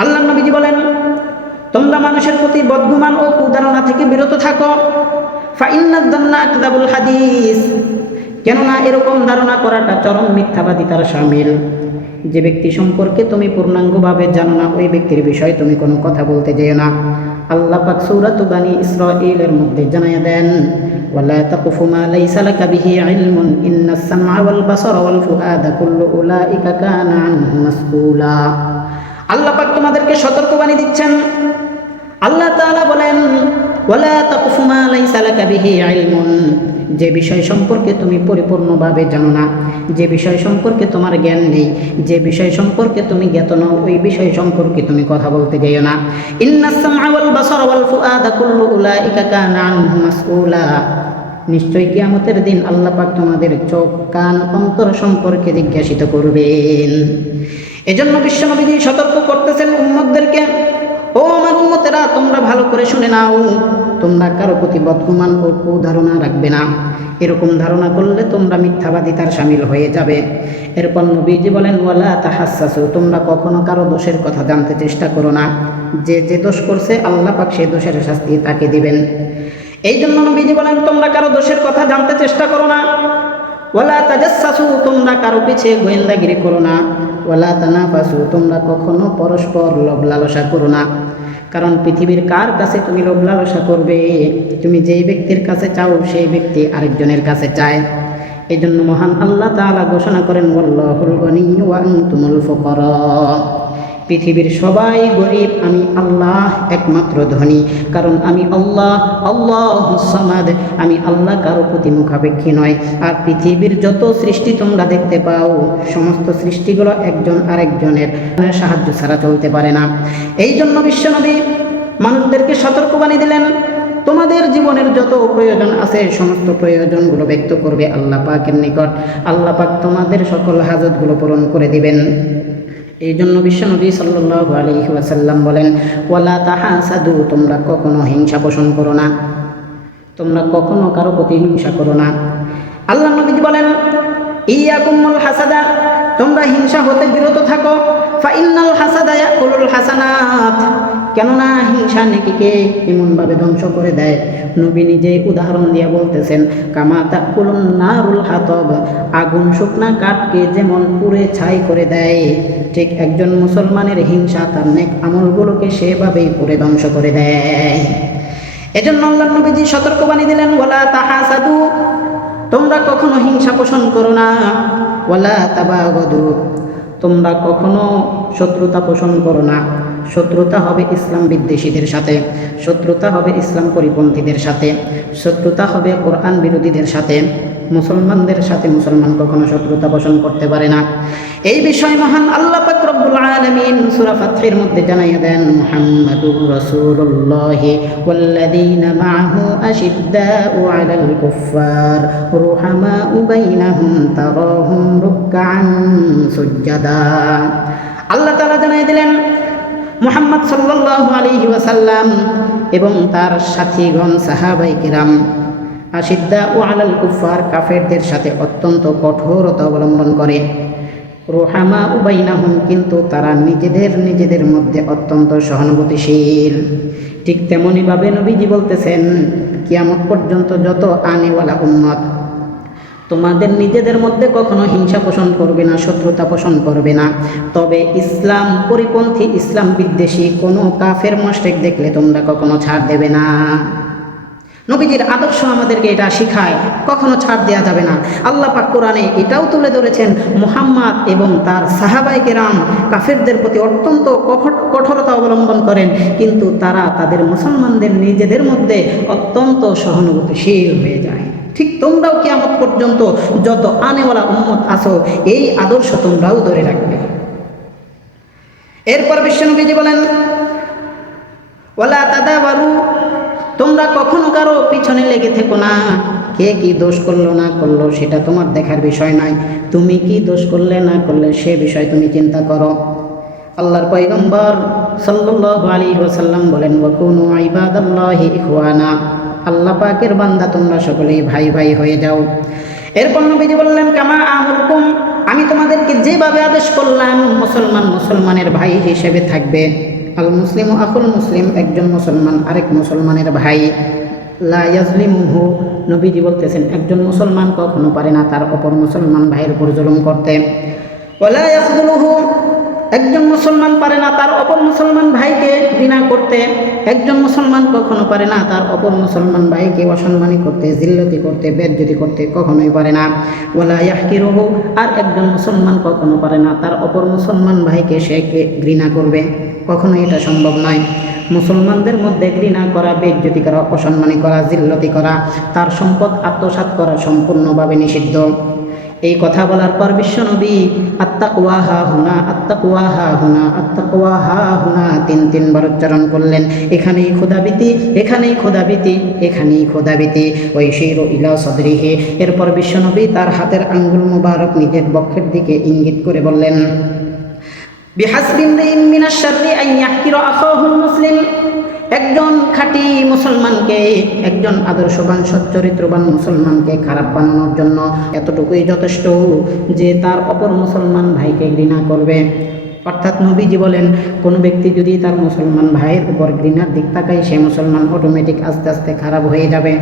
আল্লাহর নবীজি বলেন, তোমরা মানুষের প্রতি বদগুমান ও কুধারণা থেকে বিরত থাকো। ফাইন্নাদ দান্না আকযাবুল হাদিস, কেননা এরকম ধারণা করাটা চরম মিথ্যাবাদিতার শামিল। যে ব্যক্তি সম্পর্কে তুমি পূর্ণাঙ্গভাবে জানো না, ওই ব্যক্তির বিষয়ে তুমি কোনো কথা বলতে যেও না। আল্লাহ পাক সূরাত বানী ইসরাঈলের মধ্যে জানায়া দেন, ওয়ালা তাকফু মা লাইসা লাকা বিহি ইলমুন ইন্নাস সামআ ওয়াল বাসারা ওয়াল ফুআদা কুল্লু উলাইকা কানা আনহু মাসউলা। আল্লাহ পাক তোমাদেরকে সতর্কবাণী দিচ্ছেন। আল্লাহ তাআলা বলেন, ওয়ালা তাকফু মা লাইসা লাকা বিহি ইলমুন, যে বিষয় সম্পর্কে তুমি পরিপূর্ণভাবে জানো না, যে বিষয় সম্পর্কে তোমার জ্ঞান নেই, যে বিষয় সম্পর্কে তুমি জ্ঞাত নও, ওই বিষয় সম্পর্কে তুমি কথা বলতে যেও না। ইন্নাস সামআ ওয়াল বাসারা ওয়াল ফুআদা কুল্লু উলাইকা কানা আনহু মাসউলা, নিশ্চয়ই কিয়ামতের দিন আল্লাহ পাক তোমাদের চোখ, কান, অন্তর সম্পর্কে জিজ্ঞাসিত করবেন। এজন্য বিশ্বনবীজি সতর্ক করতেছেন উম্মতদেরকে, ও আমার উম্মতেরা, তোমরা ভালো করে শুনে নাও, তোমরা কারো প্রতি বদগুমান ও কুধারণা রাখবে না। এরকম ধারণা করলে তোমরা মিথ্যাবাদিতার শামিল হয়ে যাবে। এরপর নবীজি বলেন, ওয়ালা তাহাসসাসু, তোমরা কখনো কারো দোষের কথা জানতে চেষ্টা করো না। যে যে দোষ করছে আল্লাহ পাক সেই দোষের শাস্তি তাকে দিবেন। এই জন্য নবীজি বলেন, তোমরা কারো দোষের কথা জানতে চেষ্টা করো না। ওয়ালা তাজাসসাসু, তোমরা কারো পিছে গোয়েন্দাগিরি করো না। ওয়ালা তানাফাসু, তোমরা কখনো পরস্পর লোভ লালসা করো না। কারণ পৃথিবীর কার কাছে তুমি লোভ লালসা করবে? তুমি যেই ব্যক্তির কাছে চাও সেই ব্যক্তি আরেকজনের কাছে চায়। এই জন্য মহান আল্লাহ তাআলা ঘোষণা করেন, ওয়াল্লাহুল গনিয়্যু ওয়া আনতুমুল ফুকারা, পৃথিবীর সবাই গরিব, আমি আল্লাহ একমাত্র ধনী। কারণ আমি আল্লাহ, আল্লাহুস সামাদ, আমি আল্লাহ কারো প্রতি মুখাপেক্ষী নয়। আর পৃথিবীর যত সৃষ্টি তোমরা দেখতে পাও, সমস্ত সৃষ্টিগুলো একজন আরেকজনের সাহায্য ছাড়া চলতে পারে না। এই জন্য বিশ্বনবী মানুষদেরকে সতর্কবাণী দিলেন, তোমাদের জীবনের যত প্রয়োজন আছে সমস্ত প্রয়োজনগুলো ব্যক্ত করবে আল্লাহ পাকের নিকট। আল্লাহ পাক তোমাদের সকল হাজতগুলো পূরণ করে দিবেন। এই জন্য বিশ্বনবী সাল্লাল্লাহু আলাইহি ওয়াসাল্লাম বলেন, ওয়ালা তাহাসাদু, তোমরা কখনো হিংসা পোষণ করো না, তোমরা কখনো কারো প্রতি হিংসা করো না। আল্লাহ নবীজি বলেন, ইয়াকুমুল হাসাদা, তোমরা হিংসা হতে বিরত থাকো। ফাইন্নাল হাসাদা ইয়াকুলুল হাসানাত, কেননা হিংসা নেকিকে এমনভাবে ধ্বংস করে দেয়। নবী নিজেই উদাহরণ দিয়ে বলতেছেন, কামা তাকুলুন নারুল হাতব, আগুন শুকনা কাঠকে যেমন পুড়ে ছাই করে দেয়, ঠিক একজন মুসলমানের হিংসা তার নেক আমলগুলোকে সেভাবেই পুড়ে ধ্বংস করে দেয়। এজন্য আল্লাহর নবীজি সতর্কবাণী দিলেন, ওয়ালা তাহাসাদু, তোমরা কখনো হিংসা পোষণ করো না। ওয়ালা তাবাগাদু, তোমরা কখনো শত্রুতা পোষণ করো না। শত্রুতা হবে ইসলাম বিদ্বেষীদের সাথে, শত্রুতা হবে ইসলাম পরিপন্থীদের সাথে, শত্রুতা হবে কোরআন বিরোধীদের সাথে। মুসলমানদের সাথে মুসলমান কখনো শত্রুতা পোষণ করতে পারে না। এই বিষয় মহান আল্লাহ পাক রব্বুল আলামিন সূরা ফাতহের মধ্যে জানাইয়া দেন, মুহাম্মাদুর রাসূলুল্লাহ ওয়াল্লাযীনা মাআহু আশিদ্দাউ আলাল কুফফার রুহামাউ বাইনাহুম তারাহুম রুকআন সুজদা। আল্লাহ তাআলা জানাইয়া দিলেন, মুহাম্মদ সাল্লাল্লাহু আলাইহি ওয়াসাল্লাম এবং তার সাথীগণ সাহাবায়ে কিরাম আশিদ্দাউ আলাল কুফফার, কাফেরদের সাথে অত্যন্ত কঠোরতা অবলম্বন করে। রুহামাউ বাইনাহুম, কিন্তু তারা নিজেদের মধ্যে অত্যন্ত সহানুভূতিশীল। ঠিক তেমনিভাবে নবীজি বলতেছেন, কিয়ামত পর্যন্ত যত আনেওয়ালা উম্মত, তোমাদের নিজেদের মধ্যে কখনো হিংসা পোষণ করবে না, শত্রুতা পোষণ করবে না। তবে ইসলাম পরিপন্থী, ইসলাম বিদ্বেষী কোনো কাফের মুশরিক দেখলে তোমরা কখনো ছাড় দেবে না। নবীজির আদর্শ আমাদেরকে এটা শিখায়, কখনো ছাড় দেওয়া যাবে না। আল্লাহ পাক কোরআনে এটাও তুলে ধরেছেন, মুহাম্মদ এবং তার সাহাবায়ে কেরাম কাফেরদের প্রতি অত্যন্ত কঠোরতা অবলম্বন করেন, কিন্তু তারা তাদের মুসলমানদের নিজেদের মধ্যে অত্যন্ত সহানুভূতিশীল হয়ে যায়। ঠিক তোমরাও কিয়ামত পর্যন্ত যত আনেওয়ালা উম্মত আছো, এই আদর্শ তোমরাও ধরে রাখবে। এরপর বিশ্বনবীজি বলেন, ওয়ালা তাদাবারু, তোমরা কখনো কারো পিছনে লেগে থেকো না। কে কি দোষ করলো না করলো সেটা তোমার দেখার বিষয় নয়, তুমি কি দোষ করলে না করলে সে বিষয় তুমি চিন্তা করো। আল্লাহর পয়গম্বর সাল্লাল্লাহু আলাইহি ওয়াসাল্লাম বলেন, ওয়াকুনু ইবাদাল্লাহি ইখওয়ানা, আল্লাহ পাকের বান্দা তোমরা সকলেই ভাই ভাই হয়ে যাও। এরপর নবীজি বললেন, কামা আমুলকুম আমি তোমাদেরকে যেভাবে আদেশ করলাম মুসলমান মুসলমানের ভাই হিসেবে থাকবে। আল মুসলিম আকুল মুসলিম, একজন মুসলমান আরেক মুসলমানের ভাই। লা ইয়াজলিমুহু, নবীজি বলতেছেন একজন মুসলমান কখনো পারে না তার অপর মুসলমান ভাইয়ের উপর জুলুম করতে। ওয়ালা ইয়াখযুলুহু, একজন মুসলমান পারে না তার অপর মুসলমান ভাইকে ঘৃণা করতে। একজন মুসলমান কখনো পারে না তার অপর মুসলমান ভাইকে অসম্মানী করতে, জিল্লতি করতে, বেজ্জতি করতে, কখনোই পারে না। ওয়ালা ইয়াহকিরুহু, আর একজন মুসলমান কখনো পারে না তার অপর মুসলমান ভাইকে সে ঘৃণা করবে, কখনোই এটা সম্ভব নয়। মুসলমানদের মধ্যে ঘৃণা করা, বেজ্জতি করা, অসম্মানী করা, জিল্লতি করা, তার সম্পদ আত্মসাৎ করা সম্পূর্ণভাবে নিষিদ্ধ। এই কথা বলার পর বিশ্বনবী আত্তাকওয়া হা হুনা, আত্তাকওয়া হা হুনা, আত্তাকওয়া হা হুনা তিনবার উচ্চারণ করলেন। এখানেই খোদাভীতি, এখানেই খোদাভীতি, এখানেই খোদাভীতি। ওই শিরু ইলা সদরিহি, এরপর বিশ্বনবী তার হাতের আঙ্গুল মুবারক নিজের বক্ষের দিকে ইঙ্গিত করে বললেন, বিহাসবি ইমরিইন মিনাশ শাররি আন ইয়াহকিরা আখাহুল মুসলিম, একজন খাঁটি মুসলমানকে, একজন আদর্শবান সচ্চরিত্রবান মুসলমানকে খারাপ বানানোর জন্য এতটুকুই যথেষ্ট যে তার অপর মুসলমান ভাইকে ঘৃণা করবে। অর্থাৎ নবীজি বলেন কোনো ব্যক্তি যদি তার মুসলমান ভাইয়ের উপর ঘৃণার দিক তাকায় সে মুসলমান অটোমেটিক আস্তে আস্তে খারাপ হয়ে যাবে।